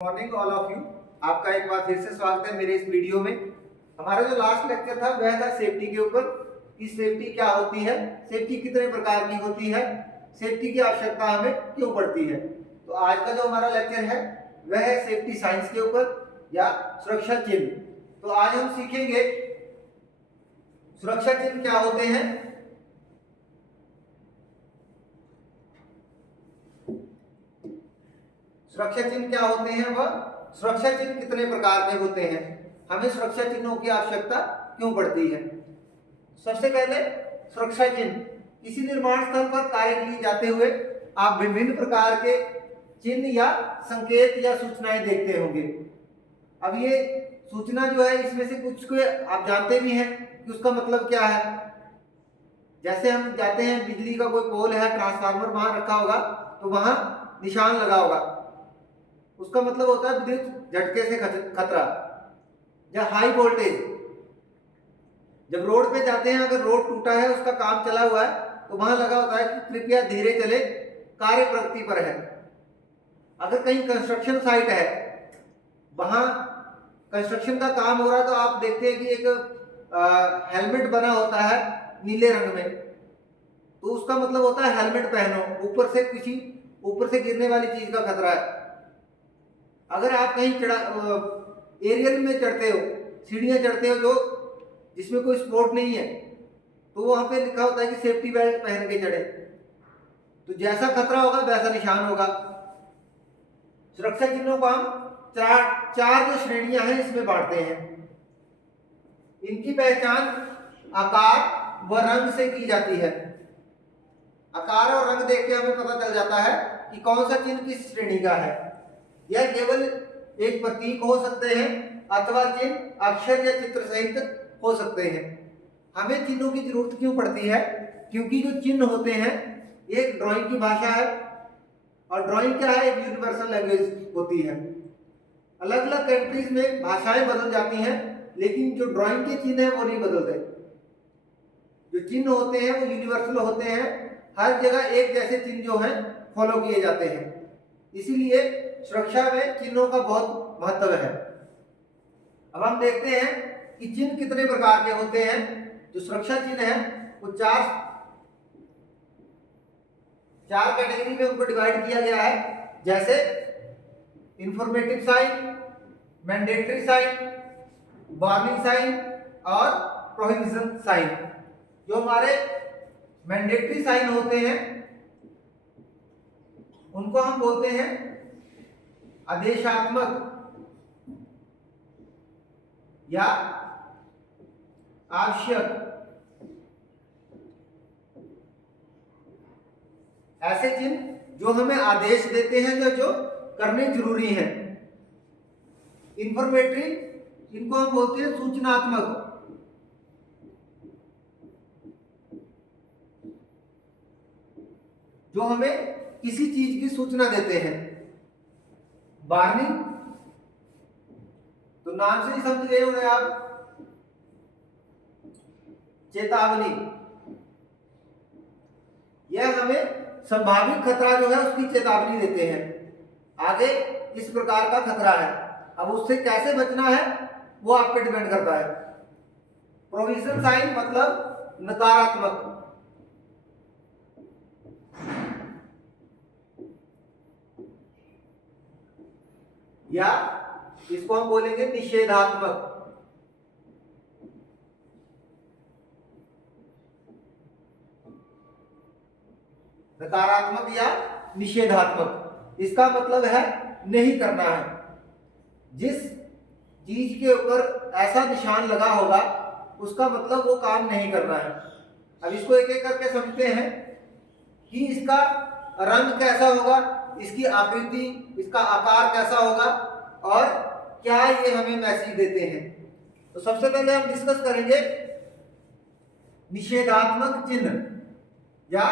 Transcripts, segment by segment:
Morning all of you. आपका एक बार फिर से स्वागत है मेरे इस वीडियो में। हमारा जो लास्ट लेक्चर था वह था सेफ्टी के ऊपर कि सेफ्टी क्या होती है, सेफ्टी कितने प्रकार की होती है, सेफ्टी की आवश्यकता हमें क्यों पड़ती है। तो आज का जो हमारा लेक्चर है वह है सेफ्टी साइंस के ऊपर या सुरक्षा चिन्ह। तो आज हम सीखेंगे सुरक्षा चिन्ह क्या होते हैं, सुरक्षा चिन्ह क्या होते हैं, वह सुरक्षा चिन्ह कितने प्रकार के होते हैं, हमें सुरक्षा चिन्हों की आवश्यकता क्यों पड़ती है। सबसे पहले सुरक्षा चिन्ह, किसी निर्माण स्थल पर कार्य के लिए जाते हुए आप विभिन्न प्रकार के चिन्ह या संकेत या सूचनाएं देखते होंगे। अब ये सूचना जो है इसमें से कुछ को आप जानते भी हैं कि उसका मतलब क्या है। जैसे हम जाते हैं, बिजली का कोई पोल है, ट्रांसफार्मर वहां रखा होगा तो वहां निशान लगा होगा, उसका मतलब होता है विद्युत झटके से खतरा या हाई वोल्टेज। जब रोड पे जाते हैं, अगर रोड टूटा है, उसका काम चला हुआ है, तो वहां लगा होता है कि कृपया धीरे चले, कार्य प्रगति पर है। अगर कहीं कंस्ट्रक्शन साइट है, वहां कंस्ट्रक्शन का काम हो रहा है, तो आप देखते हैं कि एक हेलमेट बना होता है नीले रंग में, तो उसका मतलब होता है हेलमेट पहनो, ऊपर से गिरने वाली चीज का खतरा है। अगर आप कहीं एरियल में चढ़ते हो, सीढ़ियां चढ़ते हो जो जिसमें कोई सपोर्ट नहीं है, तो वहां पे लिखा होता है कि सेफ्टी बेल्ट पहन के चढ़े, तो जैसा खतरा होगा वैसा निशान होगा। सुरक्षा चिन्हों को हम चार जो श्रेणियां हैं इसमें बांटते हैं। इनकी पहचान आकार व रंग से की जाती है। आकार और रंग देख के हमें पता चल जाता है कि कौन सा चिन्ह किस श्रेणी का है। यह केवल एक प्रतीक हो सकते हैं अथवा चिन्ह अक्षर या चित्र सहित हो सकते हैं। हमें चिन्हों की जरूरत क्यों पड़ती है? क्योंकि जो चिन्ह होते हैं एक ड्राइंग की भाषा है, और ड्राइंग क्या है, एक यूनिवर्सल लैंग्वेज होती है। अलग अलग कंट्रीज में भाषाएं बदल जाती हैं, लेकिन जो ड्राइंग के चिन्ह है वो नहीं बदलते। जो चिन्ह होते हैं वो यूनिवर्सल होते हैं, हर जगह एक जैसे चिन्ह जो हैं फॉलो किए जाते हैं। इसीलिए सुरक्षा में चिन्हों का बहुत महत्व है। अब हम देखते हैं कि चिन्ह कितने प्रकार के होते हैं। जो सुरक्षा चिन्ह है वो चार कैटेगरी में उनको डिवाइड किया गया है, जैसे informative sign, mandatory sign, warning sign और प्रोहिबिशन साइन। जो हमारे मैंडेटरी साइन होते हैं उनको हम बोलते हैं आदेशात्मक या आवश्यक। ऐसे चिन्ह जो हमें आदेश देते हैं, जो करने जरूरी हैं। इंफॉर्मेटरी, इनको हम बोलते हैं सूचनात्मक, जो हमें किसी चीज की सूचना देते हैं। वार्निंग, तो नाम से ही समझ गए होंगे आप, चेतावनी। यह हमें संभावित खतरा जो है उसकी चेतावनी देते हैं, आगे इस प्रकार का खतरा है, अब उससे कैसे बचना है वो आप पे डिपेंड करता है। प्रोविजन साइन मतलब नकारात्मक, या इसको हम बोलेंगे निषेधात्मक। नकारात्मक या निषेधात्मक, इसका मतलब है नहीं करना है। जिस चीज के ऊपर ऐसा निशान लगा होगा उसका मतलब वो काम नहीं करना है। अब इसको एक एक करके समझते हैं कि इसका रंग कैसा होगा, इसकी आकृति, इसका आकार कैसा होगा और क्या ये हमें मैसेज देते हैं। तो सबसे पहले हम डिस्कस करेंगे निषेधात्मक चिन्ह या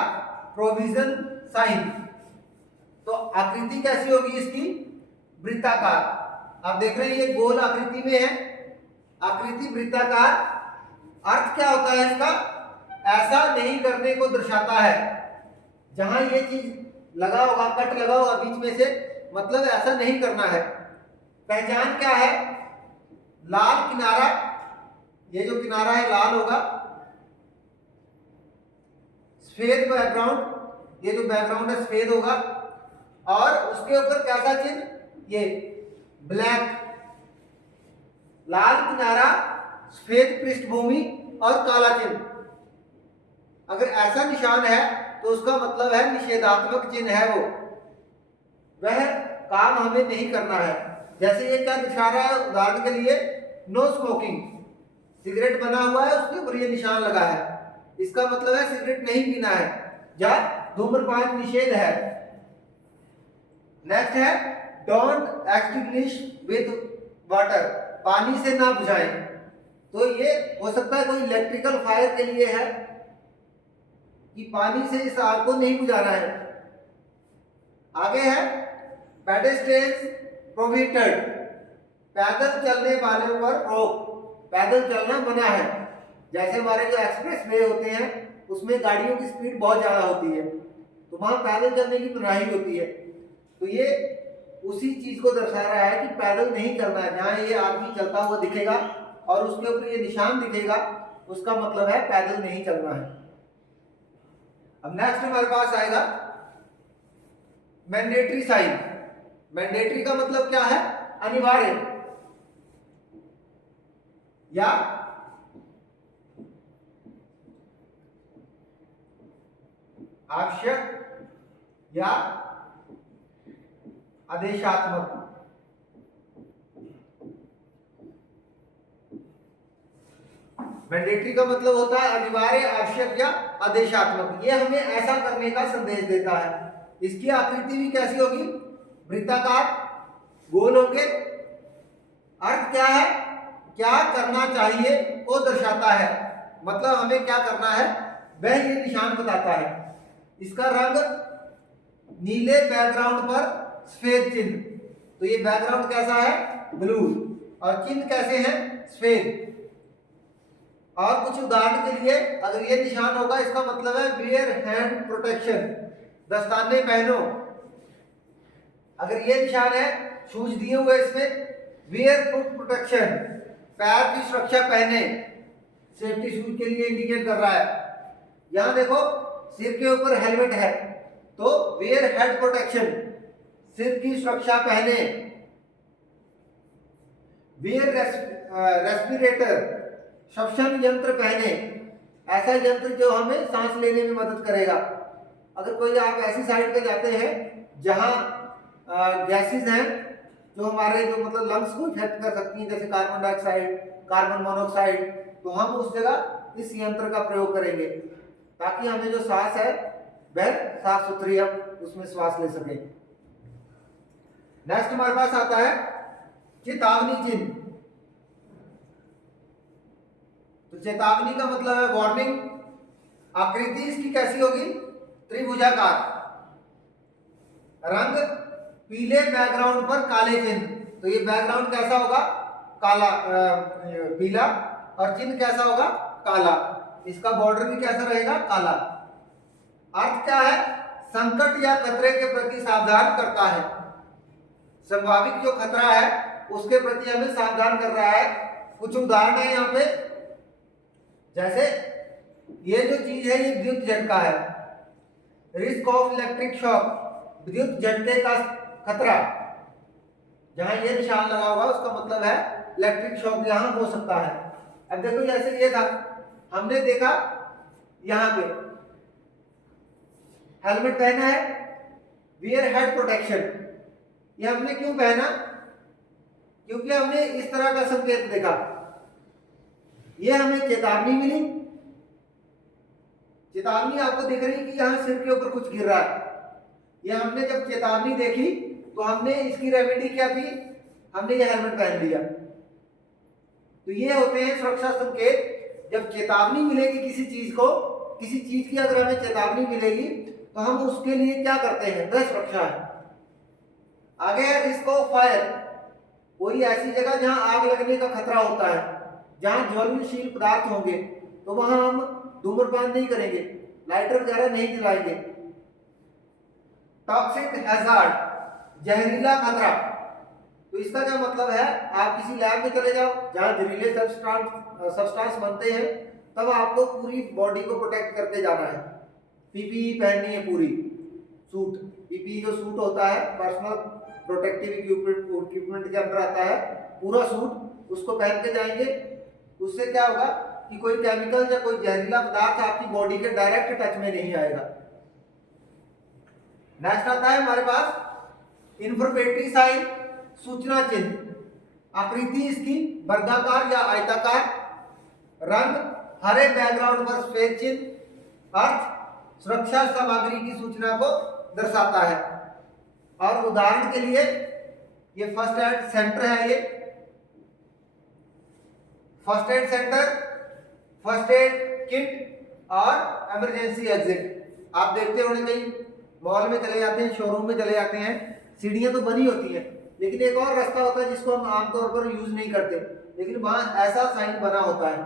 प्रोविजन साइन। तो आकृति कैसी होगी इसकी? वृत्ताकार। आप देख रहे हैं ये गोल आकृति में है, आकृति वृत्ताकार। अर्थ क्या होता है इसका? ऐसा नहीं करने को दर्शाता है। जहां ये चीज लगा होगा, कट लगा होगा बीच में से, मतलब ऐसा नहीं करना है। पहचान क्या है? लाल किनारा, ये जो किनारा है लाल होगा, सफेद बैकग्राउंड, ये जो बैकग्राउंड है सफेद होगा, और उसके ऊपर कैसा चिन्ह? ये ब्लैक, लाल किनारा, सफेद पृष्ठभूमि और काला चिन्ह। अगर ऐसा निशान है तो उसका मतलब है निषेधात्मक चिन्ह है, वह काम हमें नहीं करना है। जैसे ये क्या दिखा रहा है? उदाहरण के लिए नो स्मोकिंग, सिगरेट बना हुआ है, उसके ऊपर ये निशान लगा है, इसका मतलब है सिगरेट नहीं पीना है या धूम्रपान निषेध है। नेक्स्ट है डोंट एक्सटिंग्विश विद वाटर, पानी से ना बुझाएं। तो ये हो सकता है कोई इलेक्ट्रिकल फायर के लिए है कि पानी से इस आग को नहीं बुझाना है। आगे है पेडेस्ट्रियंस प्रोहिबिटेड, पैदल चलने वालों पर रोक, पैदल चलना मना है। जैसे हमारे जो एक्सप्रेस वे होते हैं उसमें गाड़ियों की स्पीड बहुत ज़्यादा होती है, तो वहाँ पैदल चलने की मनाही होती है। तो ये उसी चीज़ को दर्शा रहा है कि पैदल नहीं चलना है। जहाँ ये आदमी चलता हुआ दिखेगा और उसके ऊपर ये निशान दिखेगा, उसका मतलब है पैदल नहीं चलना है। अब नेक्स्ट हमारे पास आएगा मैंडेटरी साइन। मैंडेटरी का मतलब क्या है? अनिवार्य या आवश्यक या आदेशात्मक। मैंडेटरी का मतलब होता है अनिवार्य, आवश्यक या आदेशात्मक। ये हमें ऐसा करने का संदेश देता है। इसकी आकृति भी कैसी होगी? वृत्ताकार, गोल होंगे। अर्थ क्या है? क्या करना चाहिए वो दर्शाता है, मतलब हमें क्या करना है वह ये निशान बताता है। इसका रंग नीले बैकग्राउंड पर सफेद चिन्ह, तो ये बैकग्राउंड कैसा है? ब्लू, और चिन्ह कैसे हैं? सफेद। और कुछ उदाहरण के लिए अगर ये निशान होगा, इसका मतलब है वियर हैंड प्रोटेक्शन, दस्ताने पहनो। अगर ये निशान है, शूज दिए हुए इसमें, वियर फुट प्रोटेक्शन, पैर की सुरक्षा पहने, सेफ्टी शूज के लिए इंडिकेट कर रहा है। यहां देखो सिर के ऊपर हेलमेट है, तो वियर हेड प्रोटेक्शन, सिर की सुरक्षा पहने। वियर रेस्पिरेटर, श्वसन यंत्र पहने, ऐसा यंत्र जो हमें सांस लेने में मदद करेगा। अगर कोई आप ऐसी साइड पे जाते हैं जहां गैसेस हैं जो हमारे जो मतलब लंग्स को इफेक्ट कर सकती हैं, जैसे कार्बन डाइऑक्साइड, कार्बन मोनोऑक्साइड, तो हम उस जगह इस यंत्र का प्रयोग करेंगे ताकि हमें जो सांस है वह साफ सुथरी हम उसमें श्वास ले सके। नेक्स्ट हमारे पास आता है चेतावनी चिन्ह। तो चेतावनी का मतलब है वार्निंग। आकृति इसकी कैसी होगी? त्रिभुजाकार, रंग पीले बैकग्राउंड पर काले चिन्ह, तो ये बैकग्राउंड कैसा होगा? काला, पीला, और चिन्ह कैसा होगा? काला। इसका बॉर्डर भी कैसा रहेगा? काला। अर्थ क्या है? संकट या खतरे के प्रति सावधान करता है। संभावित जो खतरा है उसके प्रति हमें सावधान कर रहा है। कुछ उदाहरण है यहाँ पे, जैसे ये जो चीज है ये विद्युत झटका है, रिस्क ऑफ इलेक्ट्रिक शॉक, विद्युत झटके का खतरा। जहां ये निशान लगा हुआ उसका मतलब है इलेक्ट्रिक शॉक यहां हो सकता है। अब देखो जैसे ये था, हमने देखा यहां पे हेलमेट पहना है, वियर हेड प्रोटेक्शन, ये हमने क्यों पहना? क्योंकि हमने इस तरह का संकेत देखा, ये हमें चेतावनी मिली। चेतावनी आपको दिख रही कि यहां सिर के ऊपर कुछ गिर रहा है। ये हमने जब चेतावनी देखी तो हमने इसकी रेमेडी क्या थी? हमने ये हेलमेट पहन लिया। तो ये होते हैं सुरक्षा संकेत। जब चेतावनी मिलेगी किसी चीज को, किसी चीज की अगर हमें चेतावनी मिलेगी तो हम उसके लिए क्या करते हैं? वह सुरक्षा है। आगे है रिस्क ऑफ फायर, कोई ऐसी जगह जहां आग लगने का खतरा होता है, जहां ज्वलनशील पदार्थ होंगे, तो वहां हम धूम्रपान नहीं करेंगे, लाइटर वगैरह नहीं जलाएंगे। टॉक्सिक हैजार्ड, जहरीला खतरा, तो तो इसका क्या मतलब है, आप किसी लैब में चले जाओ जहाँ जहरीले सब्सटेंस बनते हैं, तब आपको पूरी बॉडी को प्रोटेक्ट करके जाना है। पीपीई पहननी है पूरी, सूट, पीपीई जो सूट होता है पर्सनल प्रोटेक्टिव इक्विपमेंट के अंदर आता है, पूरा सूट उसको पहन के जाएंगे। उससे क्या होगा कि कोई केमिकल या कोई जहरीला पदार्थ आपकी बॉडी के डायरेक्ट टच में नहीं आएगा। नेक्स्ट आता है हमारे पास इंफॉर्मेटरी साइन, सूचना चिन्ह। आकृति इसकी वर्गाकार या आयताकार, रंग हरे बैकग्राउंड पर सफेद चिन्ह, अर्थ सुरक्षा सामग्री की सूचना को दर्शाता है। और उदाहरण के लिए ये फर्स्ट एड सेंटर है, ये first aid centre, first aid kit और इमरजेंसी एग्जिट। आप देखते होंगे कहीं मॉल में चले जाते हैं, शोरूम में चले जाते हैं, सीढ़ियां तो बनी होती हैं, लेकिन एक और रास्ता होता है जिसको हम आमतौर पर यूज नहीं करते, लेकिन वहां ऐसा साइन बना होता है।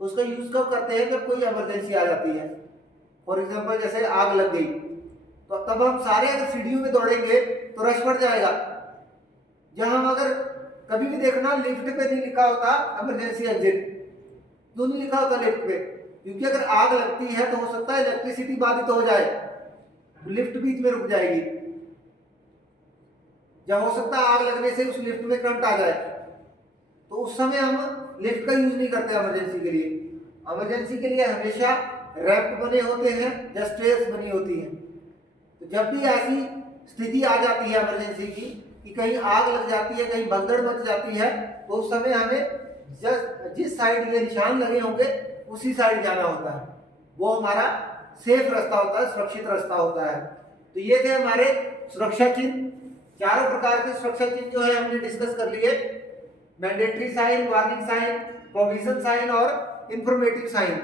उसका यूज कब करते हैं, जब कोई इमरजेंसी आ जाती है। फॉर एग्जांपल जैसे आग लग गई, तो तब हम सारे अगर सीढ़ियों में दौड़ेंगे तो रश पड़ जाएगा। जहां हम अगर कभी भी देखना लिफ्ट पे नहीं लिखा होता इमरजेंसी एग्जिट, क्यों नहीं लिखा होता लिफ्ट पे, क्योंकि अगर आग लगती है तो हो सकता है इलेक्ट्रिसिटी बाधित हो जाए, लिफ्ट बीच में रुक जाएगी, या हो सकता है आग लगने से उस लिफ्ट में करंट आ जाए, तो उस समय हम लिफ्ट का यूज नहीं करते इमरजेंसी के लिए। इमरजेंसी के लिए हमेशा रैंप बने होते हैं या स्टेयर्स बनी होती हैं। तो जब भी ऐसी स्थिति आ जाती है इमरजेंसी की कि कहीं आग लग जाती है, कहीं भगदड़ मच जाती है, तो उस समय हमें जिस साइड ये निशान लगे होंगे उसी साइड जाना होता है। वो हमारा सेफ रास्ता होता है, सुरक्षित रास्ता होता है। तो ये थे हमारे सुरक्षा चिन्ह। चारों प्रकार के सुरक्षा चिन्ह जो है हमने डिस्कस कर लिए, mandatory sign, warning sign, provision sign और इंफॉर्मेटिव साइन।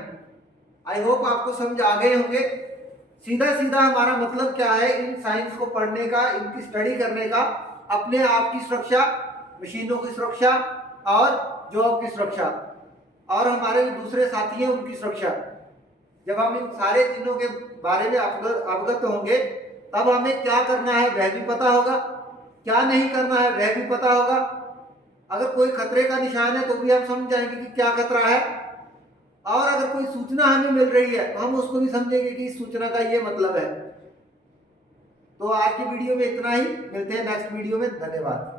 आई होप आपको समझ आ गए होंगे। सीधा सीधा हमारा मतलब क्या है इन साइंस को पढ़ने का, इनकी स्टडी करने का, अपने आप की सुरक्षा, मशीनों की सुरक्षा और जॉब की सुरक्षा, और हमारे जो दूसरे साथी हैं उनकी सुरक्षा। जब हम इन सारे चिन्हों के बारे में अवगत होंगे, तब हमें क्या करना है वह भी पता होगा, क्या नहीं करना है वह भी पता होगा। अगर कोई खतरे का निशान है तो भी हम समझ जाएंगे कि क्या खतरा है, और अगर कोई सूचना हमें मिल रही है तो हम उसको भी समझेंगे कि इस सूचना का ये मतलब है। तो आज की वीडियो में इतना ही, मिलते हैं नेक्स्ट वीडियो में। धन्यवाद।